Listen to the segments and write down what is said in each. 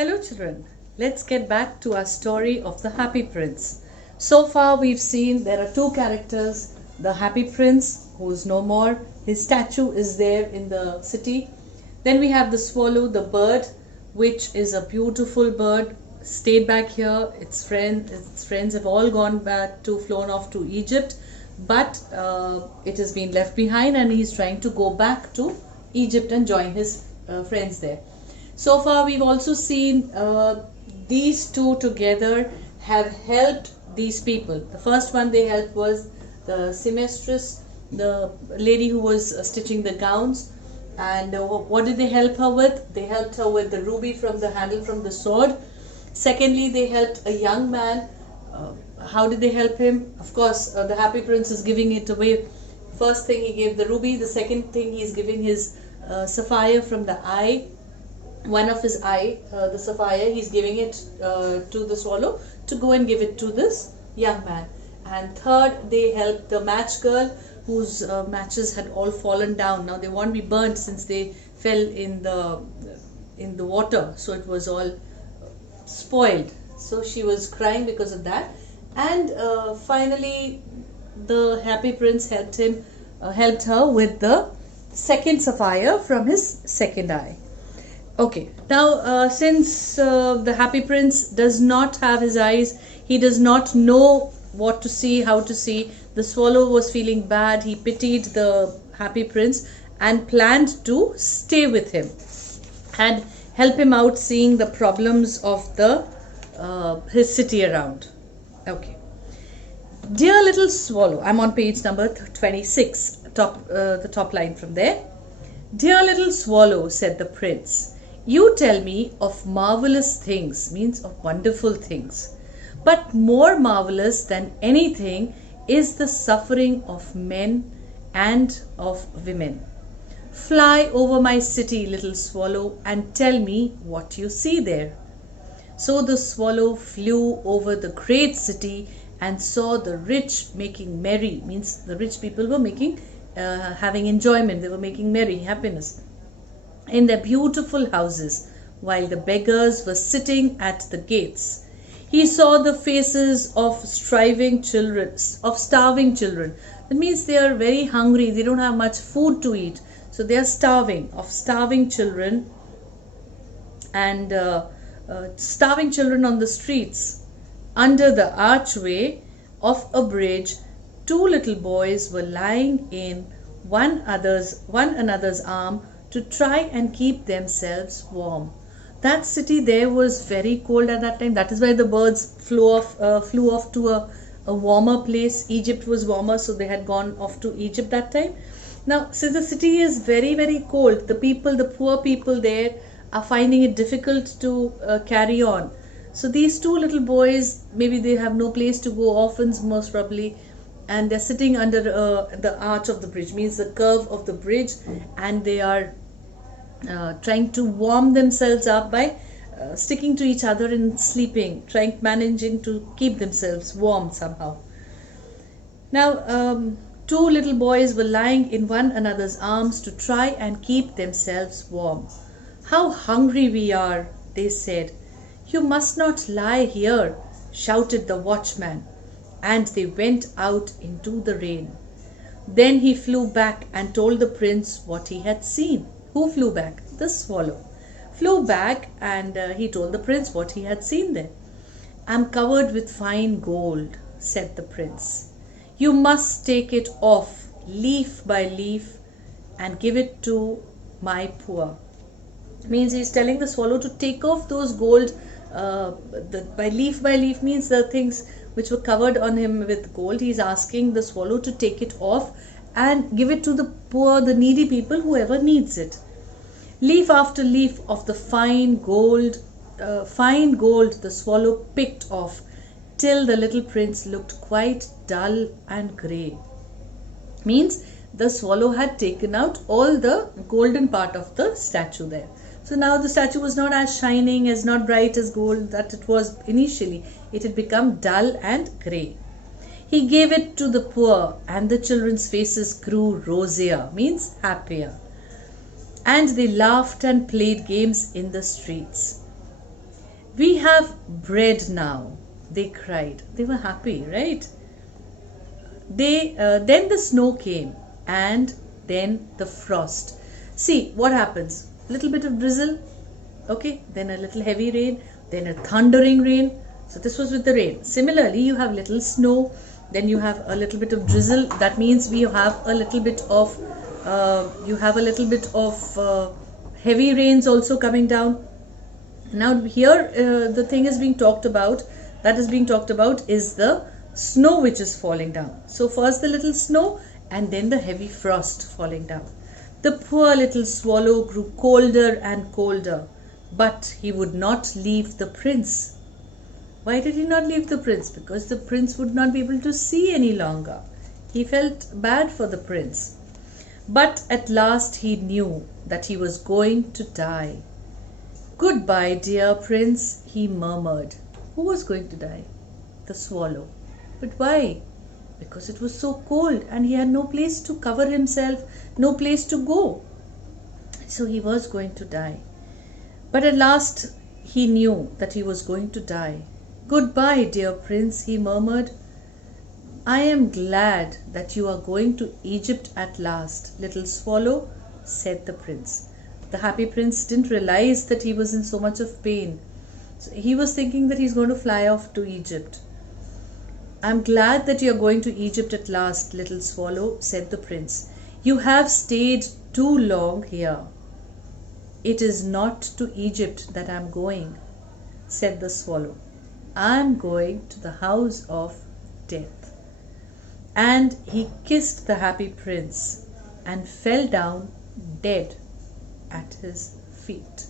Hello children, let's get back to our story of the Happy Prince. So far we've seen there are two characters, the Happy Prince who is no more, his statue is there in the city. Then we have the swallow, the bird, which is a beautiful bird, stayed back here, its friends have all gone back to flown off to Egypt, but it has been left behind and he's trying to go back to Egypt and join his friends there. So far we've also seen these two together have helped these people. The first one they helped was the seamstress, the lady who was stitching the gowns. And what did they help her with? They helped her with the ruby from the handle from the sword. Secondly, they helped a young man. How did they help him? Of course, the Happy Prince is giving it away. First thing he gave the ruby. The second thing he's giving his sapphire from the eye. One of his eye, the sapphire, he's giving it to the swallow to go and give it to this young man. And third, they helped the match girl whose matches had all fallen down. Now they won't be burnt since they fell in the water, so it was all spoiled. So she was crying because of that. And finally, the Happy Prince helped her with the second sapphire from his second eye. Okay, now since the Happy Prince does not have his eyes, he does not know what to see, how to see. The swallow was feeling bad. He pitied the Happy Prince and planned to stay with him and help him out seeing the problems of the his city around. Okay. Dear little swallow, I'm on page number 26, the top line from there. Dear little swallow, said the prince, you tell me of marvelous things, means of wonderful things. But more marvelous than anything is the suffering of men and of women. Fly over my city, little swallow, and tell me what you see there. So the swallow flew over the great city and saw the rich making merry, means the rich people were having enjoyment, they were making merry, happiness, in their beautiful houses, while the beggars were sitting at the gates. He saw the faces of starving children. That means they are very hungry, they don't have much food to eat, so they are starving children, and starving children on the streets. Under the archway of a bridge, two little boys were lying in one another's arm to try and keep themselves warm. That city there was very cold at that time. That is why the birds flew off to a warmer place. Egypt was warmer, so they had gone off to Egypt that time. Now, since the city is very, very cold, the poor people there are finding it difficult to carry on. So these two little boys, maybe they have no place to go, orphans most probably, and they're sitting under the arch of the bridge, means the curve of the bridge, and they are trying to warm themselves up by sticking to each other and sleeping, managing to keep themselves warm somehow. Now, two little boys were lying in one another's arms to try and keep themselves warm. How hungry we are, they said. You must not lie here, shouted the watchman, and they went out into the rain. Then he flew back and told the prince what he had seen. Who flew back? The swallow. Flew back and he told the prince what he had seen there. I'm covered with fine gold, said the prince. You must take it off leaf by leaf and give it to my poor. Means he's telling the swallow to take off those gold by leaf means the things which were covered on him with gold. He's asking the swallow to take it off and give it to the poor, the needy people, whoever needs it. Leaf after leaf of the fine gold the swallow picked off, till the little prince looked quite dull and grey. Means the swallow had taken out all the golden part of the statue there. So now the statue was not as shining, as not bright as gold that it was initially. It had become dull and grey. He gave it to the poor, and the children's faces grew rosier, means happier. And they laughed and played games in the streets. We have bread now, they cried. They were happy, right? Then the snow came, and then the frost. See what happens. Little bit of drizzle, okay, then a little heavy rain, then a thundering rain. So this was with the rain. Similarly, you have little snow, then you have a little bit of drizzle. That means we have a little bit of heavy rains also coming down. Now here the thing is being talked about, that is being talked about is the snow which is falling down. So first the little snow and then the heavy frost falling down. The poor little swallow grew colder and colder, but he would not leave the prince. Why did he not leave the prince? Because the prince would not be able to see any longer. He felt bad for the prince. But at last he knew that he was going to die. Goodbye, dear prince, he murmured. Who was going to die? The swallow. But why? Because it was so cold and he had no place to cover himself, no place to go. So he was going to die. But at last he knew that he was going to die. Goodbye, dear prince, he murmured. I am glad that you are going to Egypt at last, little swallow, said the prince. The happy prince didn't realize that he was in so much of pain. So he was thinking that he's going to fly off to Egypt. I'm glad that you are going to Egypt at last, little swallow, said the prince. You have stayed too long here. It is not to Egypt that I'm going, said the swallow. I'm going to the house of death. And he kissed the happy prince and fell down dead at his feet.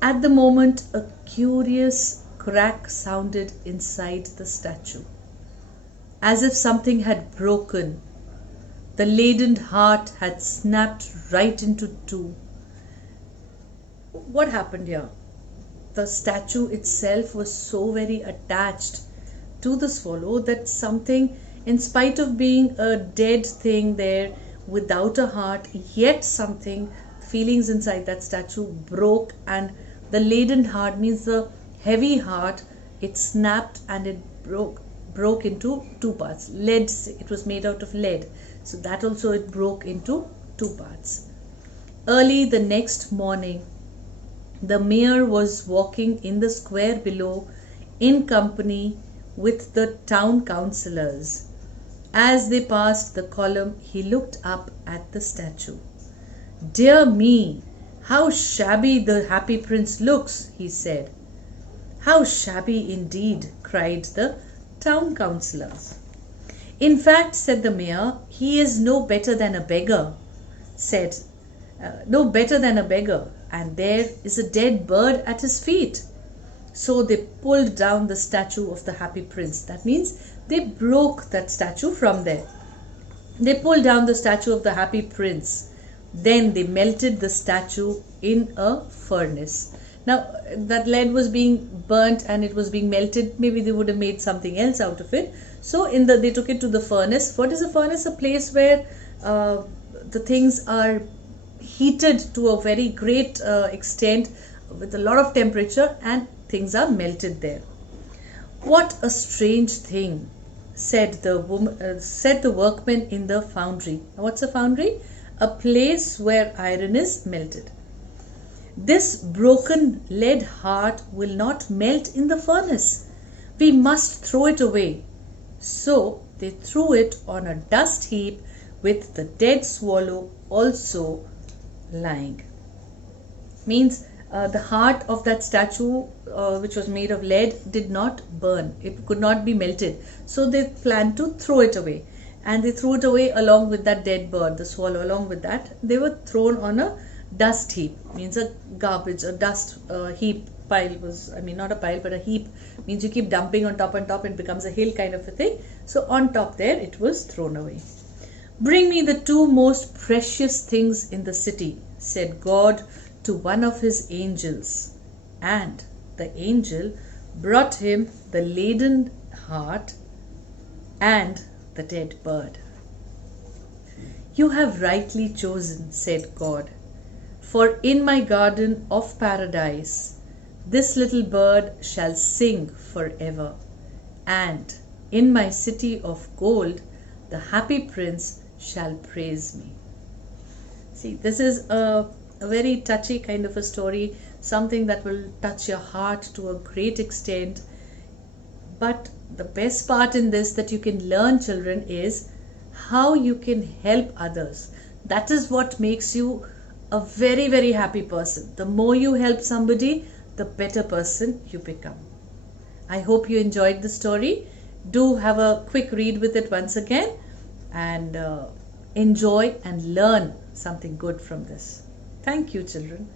At the moment, a curious crack sounded inside the statue, as if something had broken. The laden heart had snapped right into two. What happened here? The statue itself was so very attached to the swallow that something, in spite of being a dead thing there without a heart, yet something, feelings inside that statue broke, and the laden heart means the heavy heart, it snapped and it broke into two parts. Lead, it was made out of lead, so that also it broke into two parts. Early the next morning, the mayor was walking in the square below in company with the town councillors. As they passed the column, he looked up at the statue. Dear me, how shabby the happy prince looks, he said. How shabby indeed, cried the town councillors. In fact, said the mayor, he is no better than a beggar, and there is a dead bird at his feet. So they pulled down the statue of the happy prince. That means they broke that statue from there. They pulled down the statue of the happy prince. Then they melted the statue in a furnace. Now that lead was being burnt and it was being melted. Maybe they would have made something else out of it. So they took it to the furnace. What is a furnace? A place where the things are heated to a very great extent with a lot of temperature, and things are melted there. What a strange thing, said the workmen in the foundry. Now, what's a foundry? A place where iron is melted. This broken lead heart will not melt in the furnace. We must throw it away. So they threw it on a dust heap with the dead swallow also lying. Means the heart of that statue, which was made of lead, did not burn. It could not be melted. So they planned to throw it away. And they threw it away along with that dead bird, the swallow. Along with that, they were thrown on a dust heap. Means a garbage, a dust heap pile was, not a pile, but a heap. Means you keep dumping on top, it becomes a hill kind of a thing. So on top there, it was thrown away. Bring me the two most precious things in the city, said God to one of his angels. And the angel brought him the laden heart and the dead bird. You have rightly chosen, said God, for in my garden of paradise This little bird shall sing forever, and in my city of gold, the happy prince shall praise me. See, this is a very touchy kind of a story, something that will touch your heart to a great extent. But the best part in this that you can learn, children, is how you can help others. That is what makes you a very, very happy person. The more you help somebody, the better person you become. I hope you enjoyed the story. Do have a quick read with it once again, and enjoy and learn something good from this. Thank you, children.